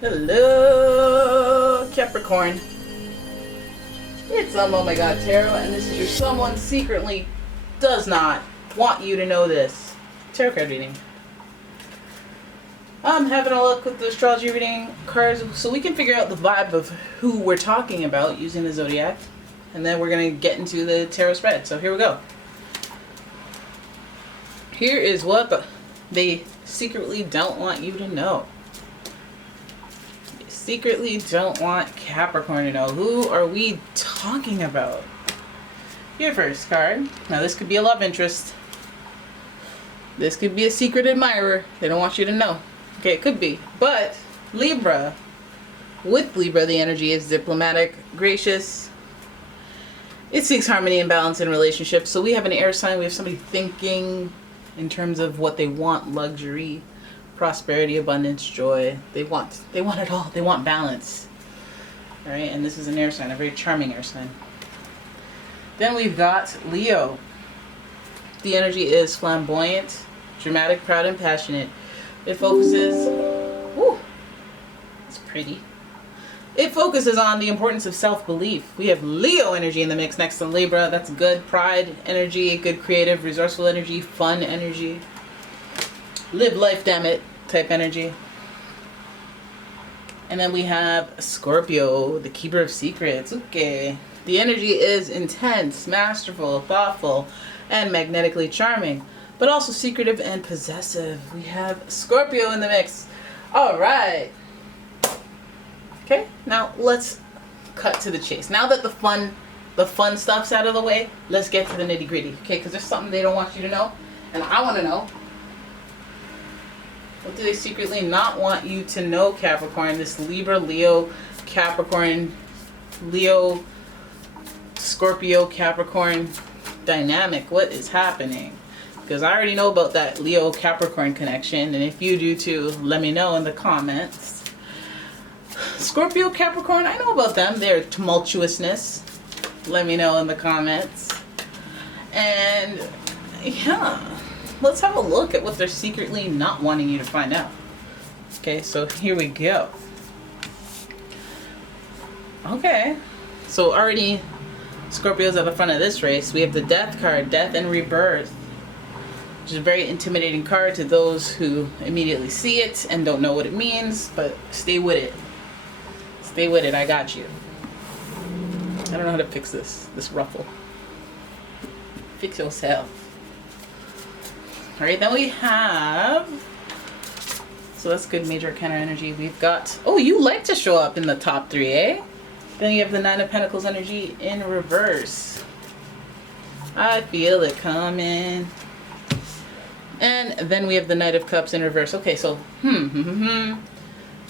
Hello, Capricorn. It's umomgtarot, and this is your someone secretly does not want you to know this tarot card reading. I'm having a look with the astrology reading cards so we can figure out the vibe of who we're talking about using the zodiac, and then we're going to get into the tarot spread. So here we go. Here is what they secretly don't want you to know. They secretly don't want Capricorn to know. Who are we talking about? Your first card. Now this could be a love interest. This could be a secret admirer. They don't want you to know. Okay, it could be. But Libra. With Libra, the energy is diplomatic, gracious. It seeks harmony and balance in relationships. So we have an air sign. We have somebody thinking in terms of what they want: luxury, prosperity, abundance, joy. They want it all. They want balance. All right, and this is an air sign, a very charming air sign. Then we've got Leo. The energy is flamboyant, dramatic, proud, and passionate. It focuses, it's pretty. It focuses on the importance of self-belief. We have Leo energy in the mix next to Libra. That's good. Pride energy, good creative, resourceful energy, fun energy. Live life, damn it, type energy. And then we have Scorpio, the keeper of secrets. Okay. The energy is intense, masterful, thoughtful, and magnetically charming, but also secretive and possessive. We have Scorpio in the mix. All right. Okay, now let's cut to the chase. Now that the fun stuff's out of the way, let's get to the nitty gritty. Okay, because there's something they don't want you to know, and I want to know. What do they secretly not want you to know, Capricorn? This Libra, Leo, Capricorn, Leo, Scorpio, Capricorn dynamic. What is happening? Because I already know about that Leo Capricorn connection, and if you do too, let me know in the comments. Scorpio, Capricorn, I know about them. Their tumultuousness. Let me know in the comments. And yeah, let's have a look at what they're secretly not wanting you to find out. Okay, so here we go. Okay, so already Scorpio's at the front of this race. We have the Death card, Death and Rebirth, which is a very intimidating card to those who immediately see it and don't know what it means, but stay with it. Stay with it, I got you. I don't know how to fix this ruffle. Fix yourself. Alright, then we have, so that's good major arcana energy. We've got, oh, you like to show up in the top three, eh? Then you have the Nine of Pentacles energy in reverse. I feel it coming. And then we have the Knight of Cups in reverse. Okay, so,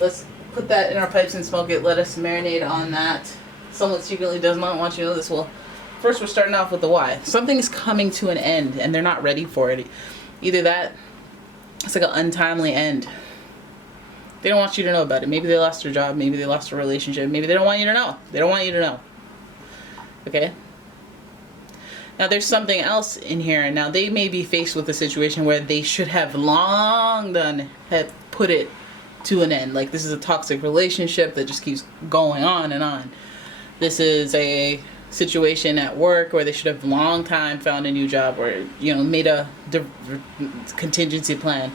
let's put that in our pipes and smoke it. Let us marinate on that. Someone secretly does not want you to know this. Well, first we're starting off with the why. Something's coming to an end and they're not ready for it. Either that, it's like an untimely end. They don't want you to know about it. Maybe they lost their job. Maybe they lost a relationship. Maybe they don't want you to know. They don't want you to know. Okay? Now there's something else in here. Now they may be faced with a situation where they should have long have put it to an end. Like this is a toxic relationship that just keeps going on and on. This is a situation at work where they should have long time found a new job or, you know, made a contingency plan.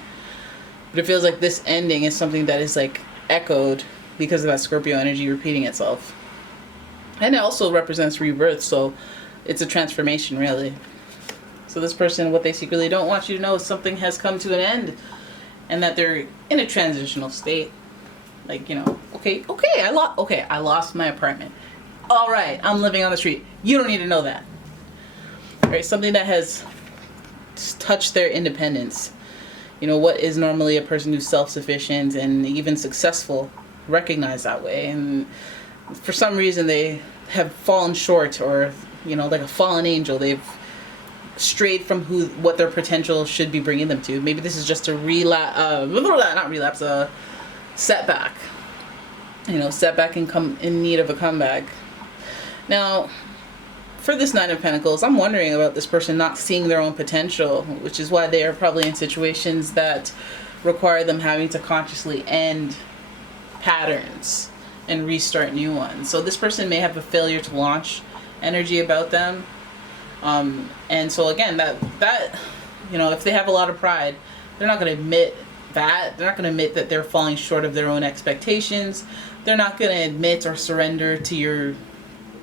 But it feels like this ending is something that is like echoed because of that Scorpio energy repeating itself. And it also represents rebirth, so it's a transformation really. So this person, what they secretly don't want you to know is something has come to an end and that they're in a transitional state. Like, you know, okay, I lost my apartment. All right, I'm living on the street. You don't need to know that. All right, something that has touched their independence. You know, what is normally a person who's self-sufficient and even successful recognized that way. And for some reason they have fallen short, or, you know, like a fallen angel. They've strayed from what their potential should be bringing them to. Maybe this is just a setback. You know, setback and come in need of a comeback. Now, for this Nine of Pentacles, I'm wondering about this person not seeing their own potential, which is why they are probably in situations that require them having to consciously end patterns and restart new ones. So this person may have a failure to launch energy about them. And so again, that you know, if they have a lot of pride, they're not going to admit that. They're not going to admit that they're falling short of their own expectations. They're not going to admit or surrender to your,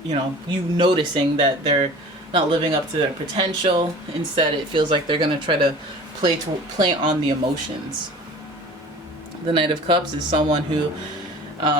you know, you noticing that they're not living up to their potential. Instead, it feels like they're going to try to play on the emotions. The Knight of Cups is someone who,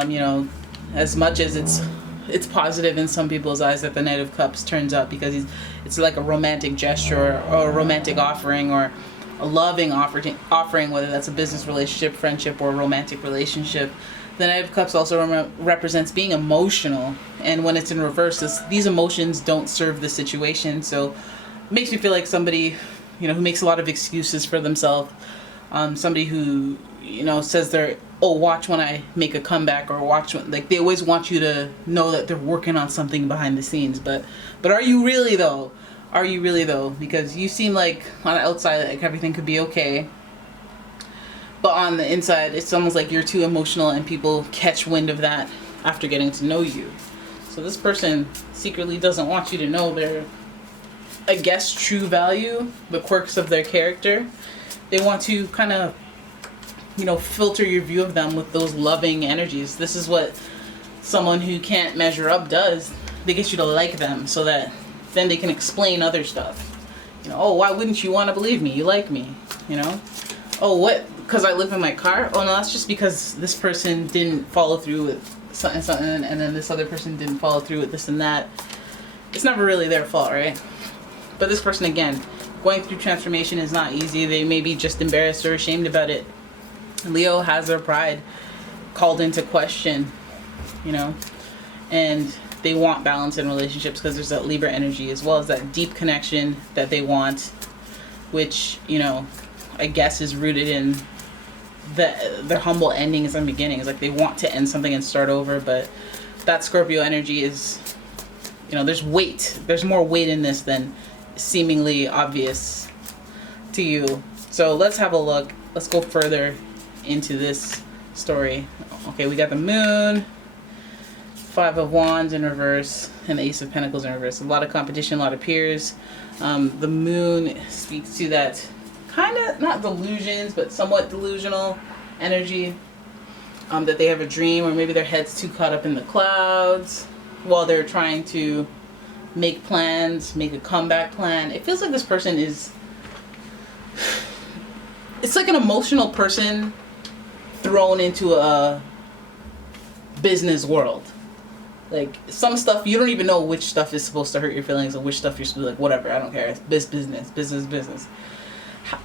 you know, as much as it's positive in some people's eyes that the Knight of Cups turns up, because it's like a romantic gesture or a romantic offering or a loving offering, whether that's a business relationship, friendship, or a romantic relationship. The Knight of Cups also represents being emotional, and when it's in reverse, these emotions don't serve the situation. So it makes me feel like somebody, you know, who makes a lot of excuses for themselves, somebody who, you know, says they're, oh, watch when I make a comeback, or watch when, like, they always want you to know that they're working on something behind the scenes. But are you really though? Are you really though? Because you seem like on the outside, like everything could be okay, but on the inside, it's almost like you're too emotional, and people catch wind of that after getting to know you. So this person secretly doesn't want you to know their, I guess, true value, the quirks of their character. They want to kind of, you know, filter your view of them with those loving energies. This is what someone who can't measure up does. They get you to like them so that then they can explain other stuff. You know, oh, why wouldn't you want to believe me? You like me, you know? Oh, what? Because I live in my car? Oh, no, that's just because this person didn't follow through with something, and then this other person didn't follow through with this and that. It's never really their fault, right? But this person, again, going through transformation is not easy. They may be just embarrassed or ashamed about it. Leo has their pride called into question, you know, and they want balance in relationships because there's that Libra energy, as well as that deep connection that they want, which, you know, I guess is rooted in their humble endings and beginnings. Like, they want to end something and start over, but that Scorpio energy is, you know, there's weight. There's more weight in this than seemingly obvious to you. So let's have a look. Let's go further into this story. Okay, we got the Moon, Five of Wands in reverse, and the Ace of Pentacles in reverse. A lot of competition, a lot of peers. The Moon speaks to that kind of, not delusions, but somewhat delusional energy. That they have a dream, or maybe their head's too caught up in the clouds while they're trying to make plans, make a comeback plan. It feels like this person is, it's like an emotional person thrown into a business world. Like, some stuff, you don't even know which stuff is supposed to hurt your feelings and which stuff you're supposed to be like, whatever, I don't care. It's business.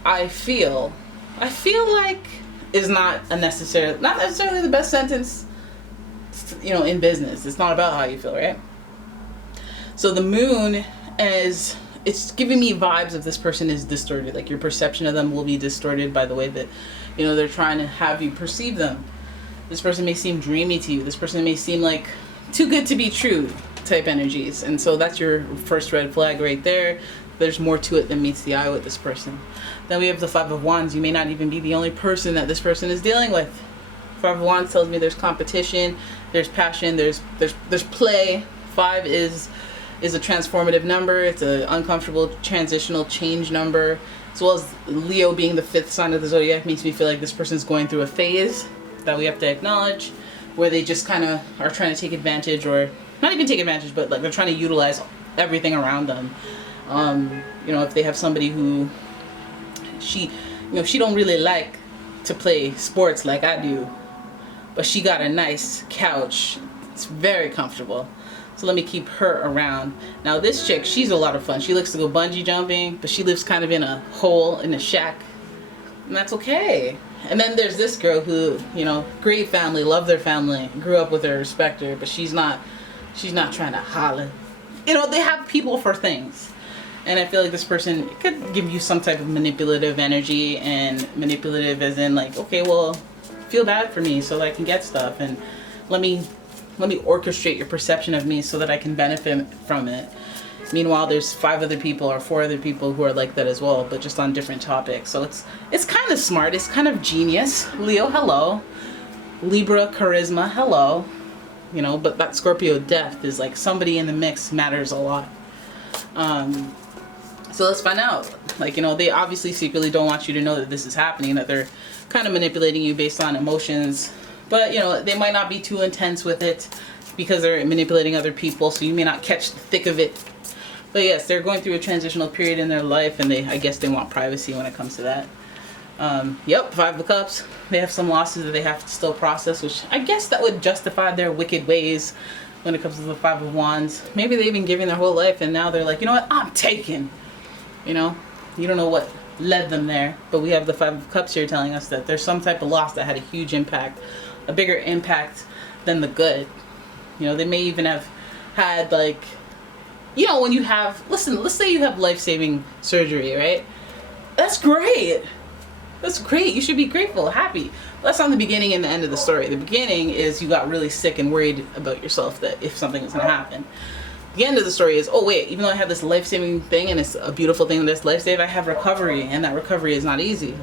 I feel like is not necessarily the best sentence, you know, in business. It's not about how you feel, right? So the Moon is, it's giving me vibes of this person is distorted. Like, your perception of them will be distorted by the way that, you know, they're trying to have you perceive them. This person may seem dreamy to you. This person may seem like too good to be true type energies. And so that's your first red flag right there. There's more to it than meets the eye with this person. Then we have the Five of Wands. You may not even be the only person that this person is dealing with. Five of Wands tells me there's competition, there's passion, there's play. Five is a transformative number. It's an uncomfortable transitional change number. As well as Leo being the fifth sign of the zodiac makes me feel like this person's going through a phase that we have to acknowledge, where they just kind of are trying to take advantage, or not even take advantage, but like they're trying to utilize everything around them. You know, if they have somebody who she don't really like to play sports like I do, but she got a nice couch. It's very comfortable. So let me keep her around. Now this chick, she's a lot of fun. She likes to go bungee jumping, but she lives kind of in a hole, in a shack. And that's okay. And then there's this girl who, you know, great family, love their family, grew up with her, respect her, but she's not trying to holler. You know, they have people for things. And I feel like this person could give you some type of manipulative energy, and manipulative as in like, okay, well, feel bad for me so that I can get stuff, and let me orchestrate your perception of me so that I can benefit from it. Meanwhile, there's 5 other people or 4 other people who are like that as well, but just on different topics. So it's kind of smart. It's kind of genius. Leo, hello. Libra, charisma, hello. You know, but that Scorpio depth is like somebody in the mix matters a lot. So let's find out. Like, you know, they obviously secretly don't want you to know that this is happening, that they're kind of manipulating you based on emotions. But, you know, they might not be too intense with it because they're manipulating other people, so you may not catch the thick of it. But yes, they're going through a transitional period in their life, and I guess they want privacy when it comes to that. Yep, Five of Cups. They have some losses that they have to still process, which I guess that would justify their wicked ways when it comes to the Five of Wands. Maybe they've been giving their whole life, and now they're like, you know what, I'm taken. You know, you don't know what led them there, but we have the Five of Cups here telling us that there's some type of loss that had a huge impact, a bigger impact than the good. You know, they may even have had, like, you know, when you have, listen, let's say you have life-saving surgery, right? That's great. That's great. You should be grateful, happy. That's not the beginning and the end of the story. The beginning is you got really sick and worried about yourself, that if something is going to happen. The end of the story is, oh wait, even though I have this life-saving thing and it's a beautiful thing that's life-saving, I have recovery, and that recovery is not easy.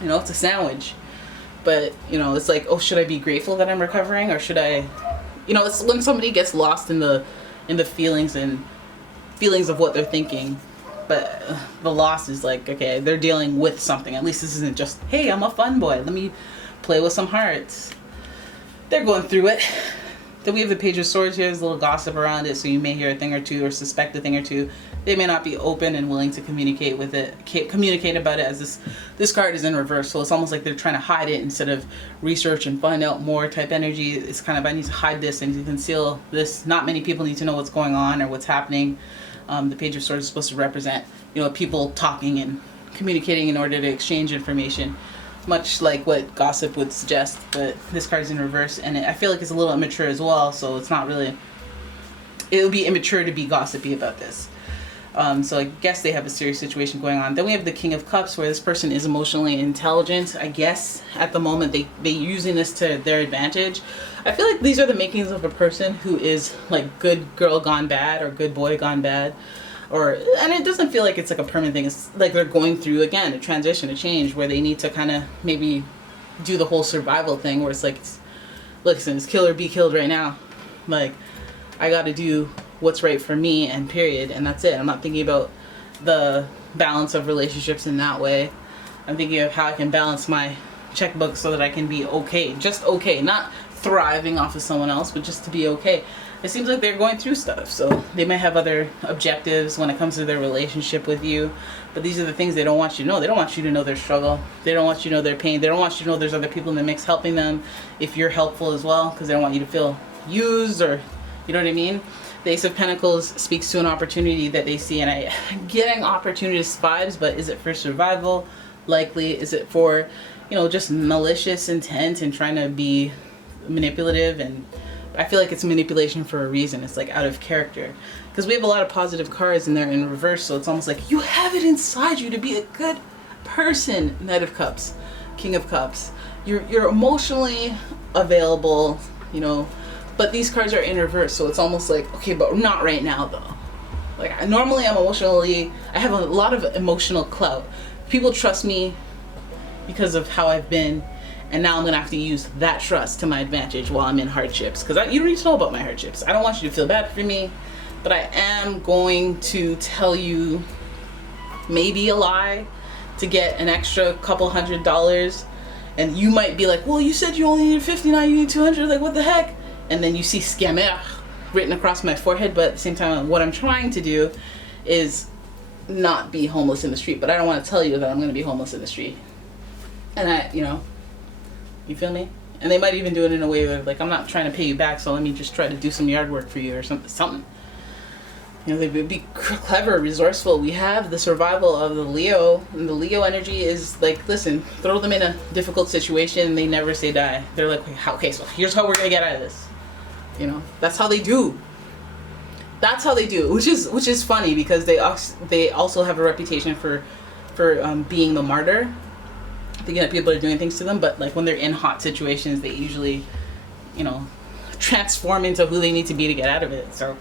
You know, it's a sandwich. But, you know, it's like, oh, should I be grateful that I'm recovering, or should I, you know, it's when somebody gets lost in the feelings of what they're thinking. But the loss is like, okay, they're dealing with something. At least this isn't just, hey, I'm a fun boy, let me play with some hearts. They're going through it. Then we have the Page of Swords here. There's a little gossip around it, so you may hear a thing or two or suspect a thing or two. They may not be open and willing to communicate with it, communicate about it, as this card is in reverse. So it's almost like they're trying to hide it instead of research and find out more type energy. It's kind of, I need to hide this and to conceal this. Not many people need to know what's going on or what's happening. The Page of Swords is supposed to represent, you know, people talking and communicating in order to exchange information, much like what gossip would suggest. But this card's in reverse, and I feel like it's a little immature as well, so it's not really, it would be immature to be gossipy about this. So I guess they have a serious situation going on. Then we have the King of Cups, where this person is emotionally intelligent. I guess at the moment they're using this to their advantage. I feel like these are the makings of a person who is like good girl gone bad or good boy gone bad. And it doesn't feel like it's like a permanent thing. It's like they're going through, again, a transition, a change, where they need to kind of maybe do the whole survival thing, where it's like, listen, it's kill or be killed right now. Like, I got to do what's right for me, and period, and that's it. I'm not thinking about the balance of relationships in that way. I'm thinking of how I can balance my checkbook so that I can be okay, just okay, not thriving off of someone else, but just to be okay. It seems like they're going through stuff, so they may have other objectives when it comes to their relationship with you, but these are the things they don't want you to know. They don't want you to know their struggle. They don't want you to know their pain. They don't want you to know there's other people in the mix helping them if you're helpful as well, because they don't want you to feel used, or, you know what I mean? The Ace of Pentacles speaks to an opportunity that they see, and I'm getting opportunist vibes, but is it for survival? Likely. Is it for, you know, just malicious intent and trying to be manipulative? And I feel like it's manipulation for a reason. It's like out of character, because we have a lot of positive cards and they're in reverse, so it's almost like you have it inside you to be a good person. Knight of Cups, King of Cups. You're emotionally available, you know, but these cards are in reverse, so it's almost like, okay, but not right now though. Like, normally I have a lot of emotional clout. People trust me because of how I've been, and now I'm gonna have to use that trust to my advantage while I'm in hardships, because you don't need to know about my hardships. I don't want you to feel bad for me, but I am going to tell you maybe a lie to get an extra couple $100, and you might be like, well, you said you only needed 50, now you need 200, like what the heck? And then you see scammer written across my forehead, but at the same time, what I'm trying to do is not be homeless in the street, but I don't want to tell you that I'm going to be homeless in the street. And you know, you feel me? And they might even do it in a way where, like, I'm not trying to pay you back, so let me just try to do some yard work for you or something. You know, they would be clever, resourceful. We have the survival of the Leo, and the Leo energy is like, listen, throw them in a difficult situation, they never say die. They're like, okay, so here's how we're going to get out of this. You know, that's how they do. That's how they do, which is funny, because they also have a reputation for being the martyr, thinking that people are doing things to them. But like when they're in hot situations, they usually, you know, transform into who they need to be to get out of it. So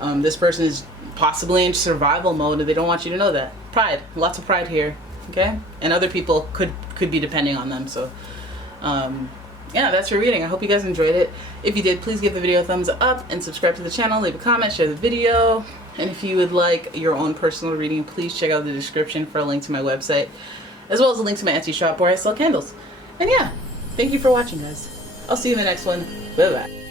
this person is possibly in survival mode, and they don't want you to know that. Pride, lots of pride here, okay? And other people could be depending on them. So yeah, that's your reading. I hope you guys enjoyed it. If you did, please give the video a thumbs up and subscribe to the channel, leave a comment, share the video. And if you would like your own personal reading, please check out the description for a link to my website, as well as a link to my Etsy shop where I sell candles. And yeah, thank you for watching, guys. I'll see you in the next one. Bye-bye.